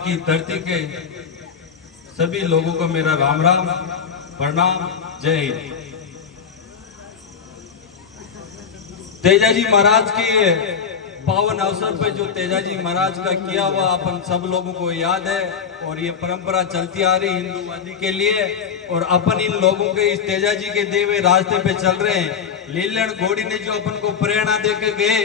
की धरती के सभी लोगों को मेरा राम राम, प्रणाम, जय हिंद। तेजाजी महाराज के पावन अवसर पर जो तेजाजी महाराज का किया हुआ अपन सब लोगों को याद है, और ये परंपरा चलती आ रही हिंदूवादी के लिए। और अपन इन लोगों के इस तेजाजी के दिए हुए रास्ते पे चल रहे हैं। लीलन घोड़ी ने जो अपन को प्रेरणा देके गए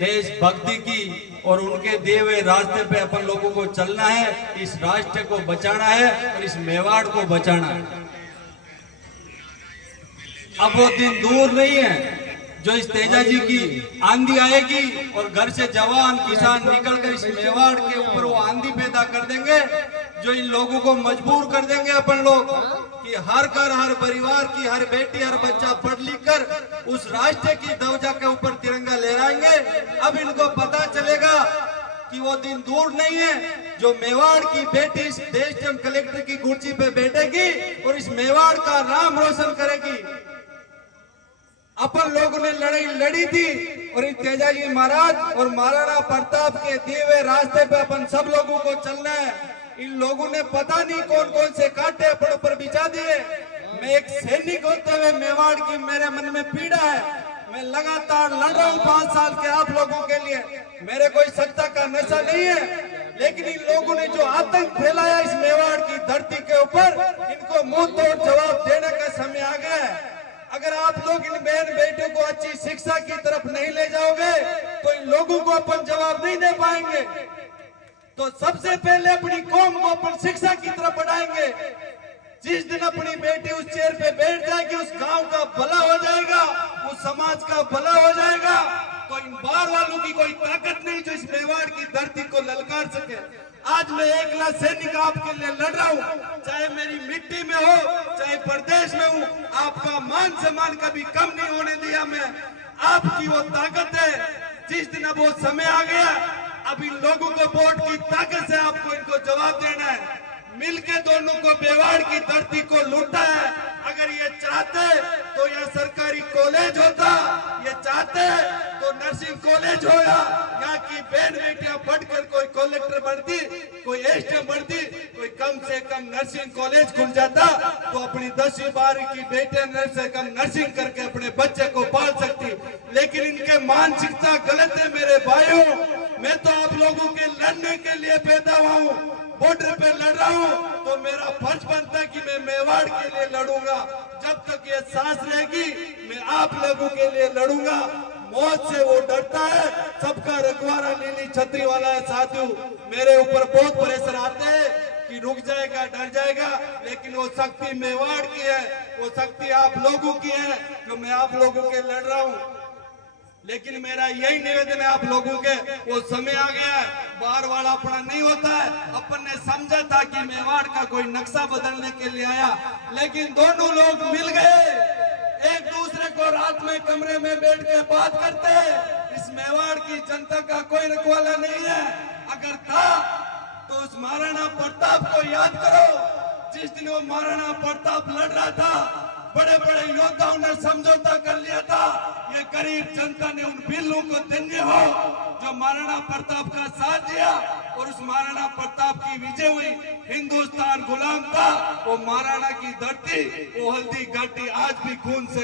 देशभक्ति की, और उनके दिए हुए रास्ते पे अपन लोगों को चलना है। इस राष्ट्र को बचाना है और इस मेवाड़ को बचाना है। अब वो दिन दूर नहीं है जो इस तेजाजी की आंधी आएगी और घर से जवान किसान निकलकर इस मेवाड़ के ऊपर वो आंधी पैदा कर देंगे, जो इन लोगों को मजबूर कर देंगे अपन लोग कि हर घर, हर परिवार की हर बेटी, हर बच्चा पढ़ लिख कर उस राष्ट्र की ध्वजा के ऊपर तिरंगा लहराएंगे। अब इनको पता चलेगा कि वो दिन दूर नहीं है जो मेवाड़ की बेटी इस देश कलेक्टर की कुर्सी पे बैठेगी और इस मेवाड़ का नाम रोशन करेगी। अपन लोगों ने लड़ाई लड़ी थी, और इस तेजाजी महाराज और महाराणा प्रताप के दिए हुए रास्ते पे अपन सब लोगों को चलना है। इन लोगों ने पता नहीं कौन कौन से कांटे अपने ऊपर बिछा दिए। मैं एक सैनिक होते हुए मेवाड़ की मेरे मन में पीड़ा है। मैं लगातार लड़ रहा हूँ 5 साल के आप लोगों के लिए। मेरे कोई सत्ता का नशा नहीं है, लेकिन इन लोगों ने जो आतंक फैलाया इस मेवाड़ की धरती के ऊपर, इनको मुंह तोड़ जवाब देने का समय आ गया है। अगर आप लोग इन बहन बेटियों को अच्छी शिक्षा की तरफ नहीं ले जाओगे तो इन लोगों को अपन जवाब नहीं दे पाएंगे। तो सबसे पहले अपनी कौम को अपन शिक्षा की तरफ बढ़ाएंगे। जिस दिन अपनी बेटी उस चेयर पे बैठ जाएगी, उस गांव का भला हो जाएगा, उस समाज का भला हो जाएगा। तो इन बाहर वालों की कोई ताकत नहीं जो इस मेवाड़ की धरती को ललकार सके। आज मैं एकला सैनिक आपके लिए लड़ रहा हूँ, चाहे मेरी मिट्टी में हो, चाहे प्रदेश में हूँ। आपका मान सम्मान कभी कम नहीं होने दिया मैं। आपकी वो ताकत है। जिस दिन अब वो समय आ गया, अब इन लोगों को वोट की ताकत से आपको इनको जवाब देना है। मिलके दोनों को मेवाड़ की धरती को लूटा है। अगर ये चाहते तो यह सरकारी कॉलेज होता, ये चाहते तो नर्सिंग कॉलेज होया। यहाँ की बहन बेटियां पढ़कर कोई कलेक्टर बनती, कोई एसडीएम बनती, कोई कम से कम नर्सिंग कॉलेज खुल जाता, तो अपनी 10वीं 12वीं की बेटियां से कम नर्सिंग करके अपने बच्चे को पाल सकती। लेकिन इनके मानसिकता गलत है मेरे भाइयों। मैं तो आप लोगों के लड़ने के लिए पैदा हुआ हूँ, बॉर्डर पे लड़ रहा हूँ, तो मेरा फर्ज बनता है कि मैं मेवाड़ के लिए लड़ूंगा। जब तक ये सांस रहेगी मैं आप लोगों के लिए लड़ूंगा। मौत से वो डरता है, सबका रखवाला नीली छतरी वाला है। साथियों, मेरे ऊपर बहुत प्रेशर आते हैं कि रुक जाएगा, डर जाएगा, लेकिन वो शक्ति मेवाड़ की है, वो शक्ति आप लोगों की है जो मैं आप लोगों के लड़ रहा हूँ। लेकिन मेरा यही निवेदन है आप लोगों के, वो समय आ गया है, बाहर वाला अपना नहीं होता है। अपन ने समझा था कि मेवाड़ का कोई नक्शा बदलने के लिए आया, लेकिन दोनों लोग मिल गए, एक दूसरे को रात में कमरे में बैठ के बात करते हैं। इस मेवाड़ की जनता का कोई रखवाला नहीं है। अगर था तो उस महाराणा प्रताप को याद करो। जिस दिन वो महाराणा प्रताप लड़ रहा था, बड़े बड़े योद्धाओं ने समझौता कर लिया था। ये गरीब जनता ने उन बिल्लों को धन्य हो जो महाराणा प्रताप का साथ दिया, और उस महाराणा प्रताप की विजय हुई। हिंदुस्तान गुलाम था, वो महाराणा की धरती, वो हल्दी घाटी आज भी खून से